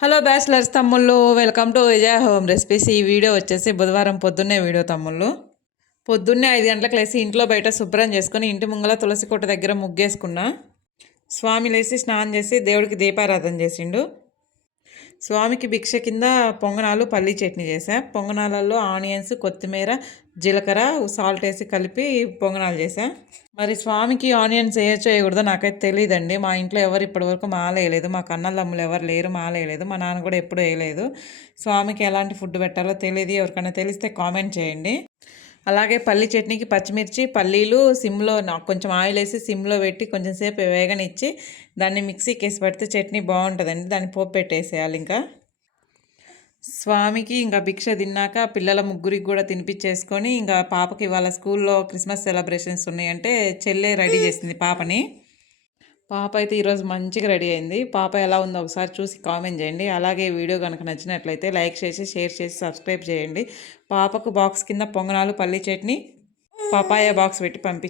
Hello bachelors తమ్ముళ్ళు, welcome to Vijaya home recipes. ఈ video వచ్చేసి బుధవారం పొద్దున్నే వీడియో తమ్ముళ్ళు. పొద్దున్నే 5 గంటలకు లేసి ఇంట్లో బయట శుభ్రం చేసుకొని ఇంటి ముంగల తులసి కోట దగ్గర ముగ్గేసుకున్నా. స్వామి లేసి స్నానం చేసి దేవుడికి దీపారాధన చేసిండు. స్వామికి భిక్ష కింద పొంగనాలు పల్లీ చట్నీ చేసా. పొంగనాలలో ఆనియన్స్, కొత్తిమీర, జీలకర్ర, సాల్ట్ వేసి కలిపి పొంగనాలు చేసా. మరి స్వామికి ఆనియన్స్ వేయచ్చో వేయకూడదో నాకైతే తెలియదండి. మా ఇంట్లో ఎవరు ఇప్పటివరకు మాల వేయలేదు. మా కన్నలమ్ములు ఎవరు లేరు మాల వేయలేదు. మా నాన్న కూడా ఎప్పుడు వేయలేదు. స్వామికి ఎలాంటి ఫుడ్ పెట్టాలో తెలియదు. ఎవరికైనా తెలిస్తే కామెంట్ చేయండి. అలాగే పల్లి చట్నీకి పచ్చిమిర్చి, పల్లీలు సిమ్లో కొంచెం ఆయిల్ వేసి సిమ్లో పెట్టి కొంచెం సేపు వేగనిచ్చి దాన్ని మిక్సీకి వేసి పెడితే చట్నీ బాగుంటుందండి. దాన్ని పోపు పెట్టేసేయాలి. ఇంకా స్వామికి ఇంకా భిక్ష తిన్నాక పిల్లల ముగ్గురికి కూడా తినిపించేసుకొని ఇంకా పాపకి వాళ్ళ స్కూల్లో క్రిస్మస్ సెలబ్రేషన్స్ ఉన్నాయంటే చెల్లె రెడీ చేసింది పాపని. పాప అయితే ఈరోజు మంచిగా రెడీ అయింది. పాప ఎలా ఉందో ఒకసారి చూసి కామెంట్ చేయండి. అలాగే వీడియో కనుక నచ్చినట్లయితే లైక్ చేసి షేర్ చేసి సబ్స్క్రైబ్ చేయండి. పాపకు బాక్స్ కింద పొంగనాలు, పల్లీ చట్నీ, పపాయ బాక్స్ పెట్టి పంపించి